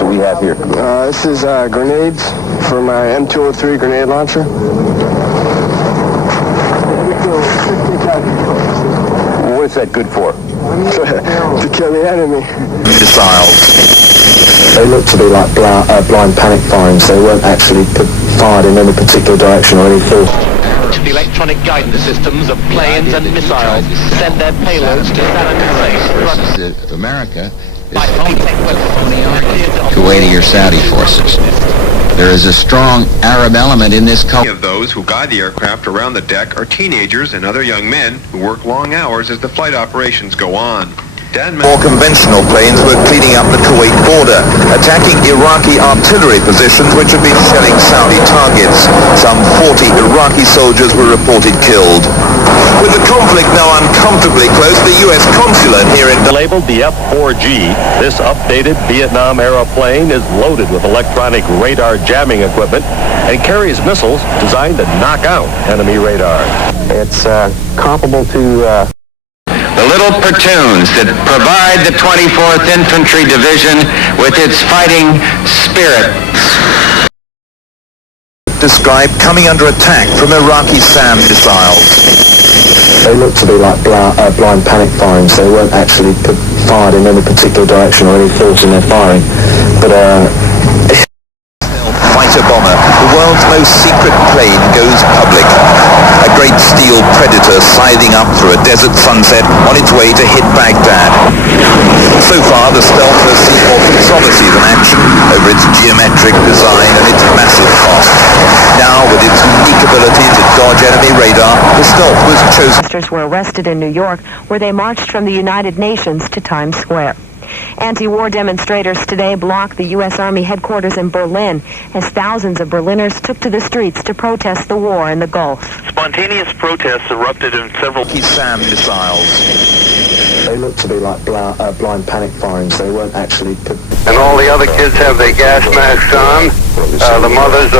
that we have here? This is grenades for my M203 grenade launcher. What is that good for? To kill the enemy. Missiles. They look to be like blind panic firings. They weren't actually fired in any particular direction or any force. The electronic guidance systems of planes and missiles send their payloads to Saddam Hussein. America is Kuwaiti or Saudi forces. There is a strong Arab element in this culture. Of those who guide the aircraft around the deck are teenagers and other young men who work long hours as the flight operations go on. More conventional planes were cleaning up the Kuwait border, attacking Iraqi artillery positions which had been shelling Saudi targets. Some 40 Iraqi soldiers were reported killed. With the conflict now uncomfortably close, the U.S. consulate here in... Labeled the F-4G, this updated Vietnam-era plane is loaded with electronic radar jamming equipment and carries missiles designed to knock out enemy radar. It's comparable to... The little platoons that provide the 24th Infantry Division with its fighting spirit. Described coming under attack from Iraqi SAM missiles. They look to be like blind panic firings. They weren't actually fired in any particular direction or any force in their firing. But fighter bomber, the world's most secret plane goes public. A great steel predator sliding up through a desert sunset on its way to hit Baghdad. So far, the stealth has seen more controversy than action over its geometric design and its massive cost. Now, with its unique ability to dodge enemy radar, the stealth was chosen. Protesters were arrested in New York, where they marched from the United Nations to Times Square. Anti-war demonstrators today blocked the U.S. Army headquarters in Berlin as thousands of Berliners took to the streets to protest the war in the Gulf. Spontaneous protests erupted in several SAM missiles. They look to be like blind panic firings. They weren't actually... And all the other kids have their gas masks on. The mothers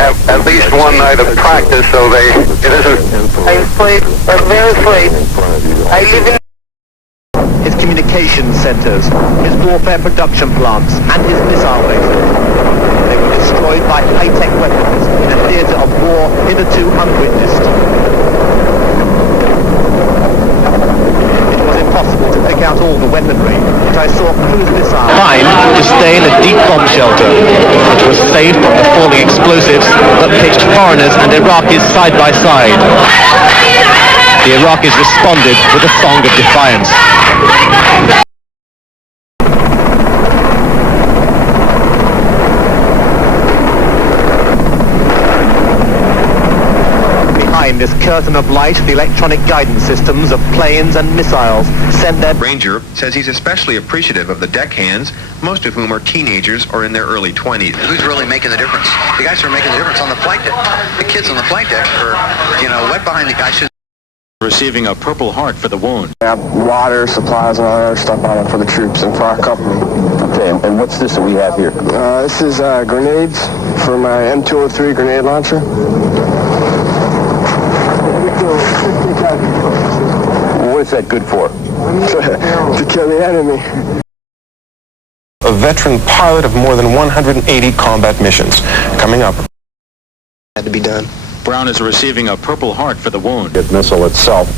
have at least one night of practice, so it isn't... I'm afraid, I'm very afraid. I live in... His communication centers, his warfare production plants, and his missile bases. They were destroyed by high-tech weapons in a theater of war hitherto unwitnessed. It was impossible to pick out all the weaponry, but I saw cruise missiles fine to stay in a deep bomb shelter. It was safe from the falling explosives that pitched foreigners and Iraqis side by side. The Iraqis responded with a song of defiance. Behind this curtain of light, the electronic guidance systems of planes and missiles sent their... Ranger says he's especially appreciative of the deckhands, most of whom are teenagers or in their early 20s. Who's really making the difference? The guys who are making the difference on the flight deck. The kids on the flight deck are, wet behind the guys. Receiving a Purple Heart for the wound. We have water, supplies, and all that other stuff on it for the troops and for our company. Okay, and what's this that we have here? This is grenades for my M203 grenade launcher. What is that good for? To kill the enemy. A veteran pilot of more than 180 combat missions. Coming up. Had to be done. Brown is receiving a Purple Heart for the wound. Missile itself.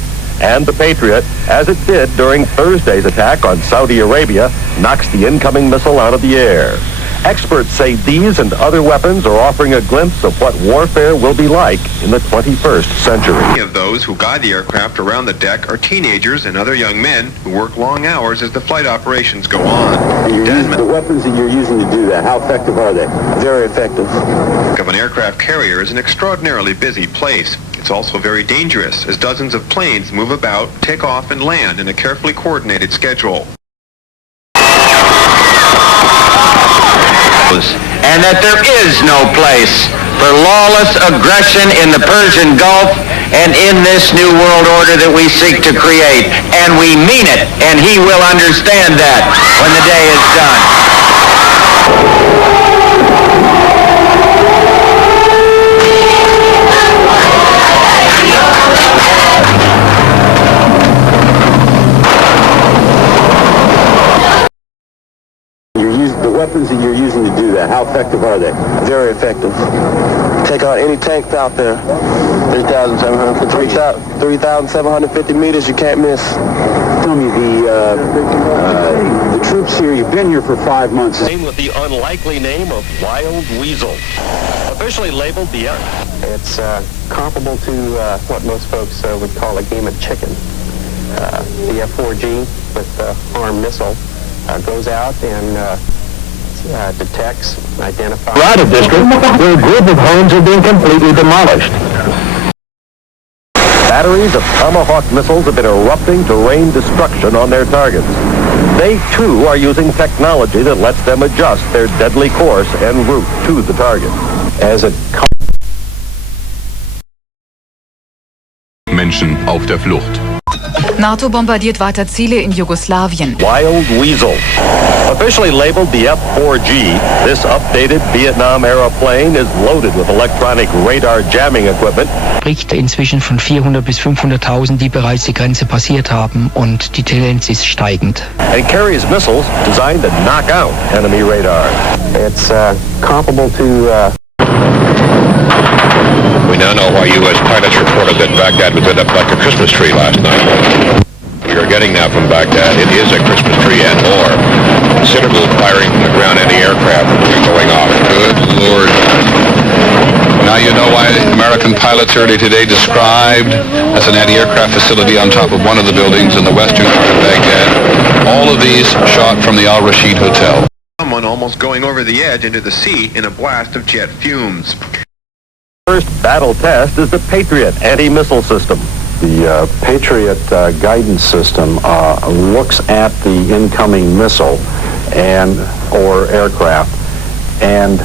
And the Patriot, as it did during Thursday's attack on Saudi Arabia, knocks the incoming missile out of the air. Experts say these and other weapons are offering a glimpse of what warfare will be like in the 21st century. Many of those who guide the aircraft around the deck are teenagers and other young men who work long hours as the flight operations go on. The weapons that you're using to do that, how effective are they? Very effective. Of an aircraft carrier is an extraordinarily busy place. It's also very dangerous as dozens of planes move about, take off, and land in a carefully coordinated schedule. And that there is no place for lawless aggression in the Persian Gulf and in this new world order that we seek to create. And we mean it, and he will understand that when the day is done. the weapons that you're using to do that, how effective are they? Very effective. Take out any tanks out there. 3,750 meters, you can't miss. Tell me, the troops here, you've been here for 5 months. Name with the unlikely name of Wild Weasel. Officially labeled the... It's comparable to what most folks would call a game of chicken. The F-4G with the armed missile goes out and detects, identifies... Rada district, where a group of homes are being completely demolished. Batteries of Tomahawk missiles have been erupting to rain destruction on their targets. They, too, are using technology that lets them adjust their deadly course en route to the target. As a Menschen auf der Flucht. NATO bombardiert weiter Ziele in Jugoslawien. Wild Weasel. Officially labeled the F-4G, this updated Vietnam-era plane is loaded with electronic radar jamming equipment. Spricht inzwischen von 400 bis 500.000, die bereits die Grenze passiert haben, und die Tendenz ist steigend. And carries missiles designed to knock out enemy radar. It's comparable to... We now know why U.S. pilots reported that Baghdad was lit up like a Christmas tree last night. We are getting now from Baghdad. It is a Christmas tree and more. Considerable firing from the ground anti-aircraft going off. Good Lord. Now you know why American pilots earlier today described as an anti-aircraft facility on top of one of the buildings in the western part of Baghdad. All of these shot from the Al Rashid Hotel. Someone almost going over the edge into the sea in a blast of jet fumes. First battle test is the Patriot anti-missile system. The Patriot guidance system looks at the incoming missile or aircraft and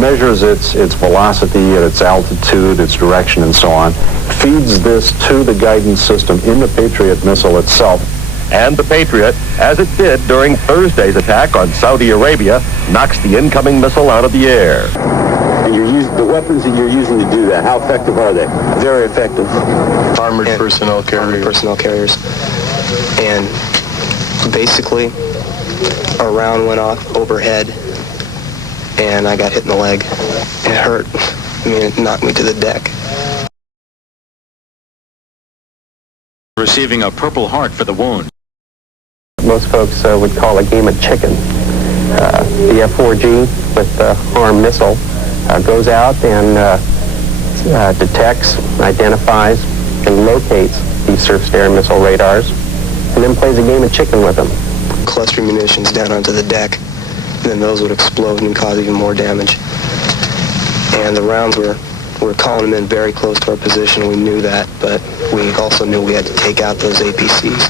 measures its velocity, its altitude, its direction, and so on. Feeds this to the guidance system in the Patriot missile itself. And the Patriot, as it did during Thursday's attack on Saudi Arabia, knocks the incoming missile out of the air. The weapons that you're using to do that, how effective are they? Very effective. Armored personnel carriers. And basically, a round went off overhead, and I got hit in the leg. It hurt. I mean, it knocked me to the deck. Receiving a Purple Heart for the wound. Most folks would call a game of chicken. The F-4G with the armed missile goes out and detects, identifies, and locates these surface-to-air missile radars, and then plays a game of chicken with them. Cluster munitions down onto the deck, and then those would explode and cause even more damage. And the rounds were calling them in very close to our position. We knew that, but we also knew we had to take out those APCs.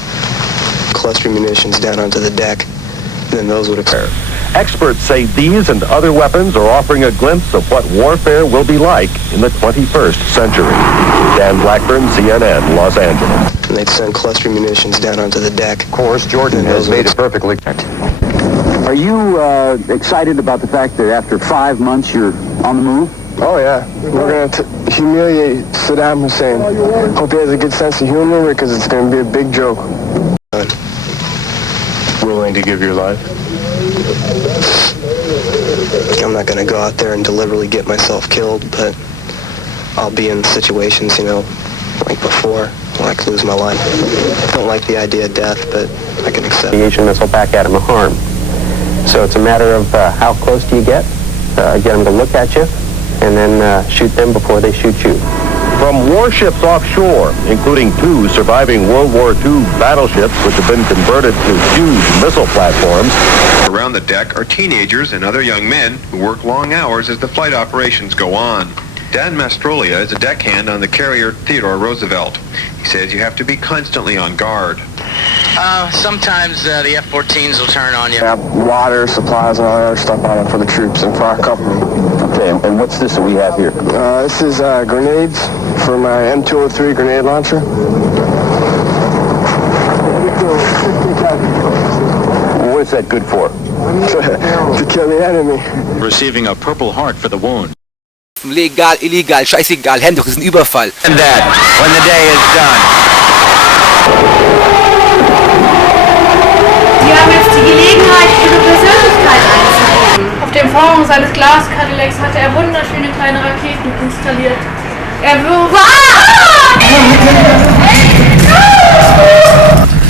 Cluster munitions down onto the deck, and then those would explode. Experts say these and other weapons are offering a glimpse of what warfare will be like in the 21st century. Dan Blackburn, CNN, Los Angeles. And they'd send cluster munitions down onto the deck. Of course, Jordan has made it perfectly. Are you excited about the fact that after 5 months you're on the move? Oh, yeah. We're going to humiliate Saddam Hussein. Hope he has a good sense of humor because it's going to be a big joke. Willing to give your life? I'm not going to go out there and deliberately get myself killed, but I'll be in situations, like before, where I could lose my life. I don't like the idea of death, but I can accept it. The Asian missile back at him a harm. So it's a matter of how close do you get them to look at you, and then shoot them before they shoot you. From warships offshore, including 2 surviving World War II battleships which have been converted to huge missile platforms. Around the deck are teenagers and other young men who work long hours as the flight operations go on. Dan Mastrolia is a deckhand on the carrier Theodore Roosevelt. He says you have to be constantly on guard. Sometimes the F-14s will turn on you. We have water, supplies, and all that other stuff on it for the troops and for our company. Okay, and what's this that we have here? This is grenades for my M203 grenade launcher. What is that good for? To kill the enemy. Receiving a Purple Heart for the wound. Legal, illegal, scheißegal, Händler ist ein Überfall. And that, when the day is done. Sie haben jetzt die Gelegenheit, Ihre Persönlichkeit Fond seines Glas-Cadillacs hatte er wunderschöne kleine Raketen installiert. Er würde...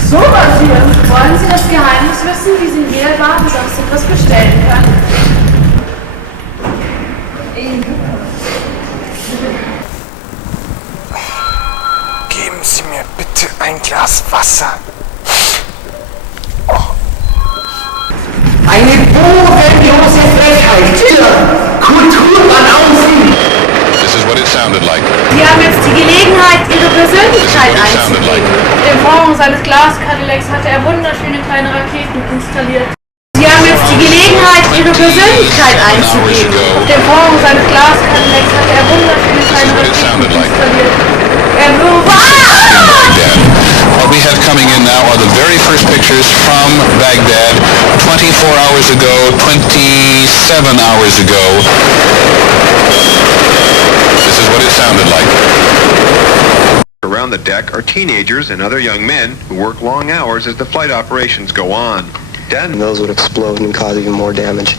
So was hier. Wollen Sie das Geheimnis wissen, wie Sie in jeder Bar besonders bestellen können? Geben Sie mir bitte ein Glas Wasser. Eine bodenlose Frechheit. Kulturbanausen. This is what it sounded like. Sie haben jetzt die Gelegenheit, Ihre Persönlichkeit einzugeben. Im Fond seines Glas-Cadillacs hatte er wunderschöne kleine Raketen installiert. Sie haben jetzt die Gelegenheit, Ihre Persönlichkeit einzugeben. Im Fond seines Glas-Cadillacs hatte er wunderschöne kleine Raketen installiert. Er What we have coming in now are the very first pictures from Baghdad 24 hours ago, 27 hours ago. This is what it sounded like. Around the deck are teenagers and other young men who work long hours as the flight operations go on. And those would explode and cause even more damage.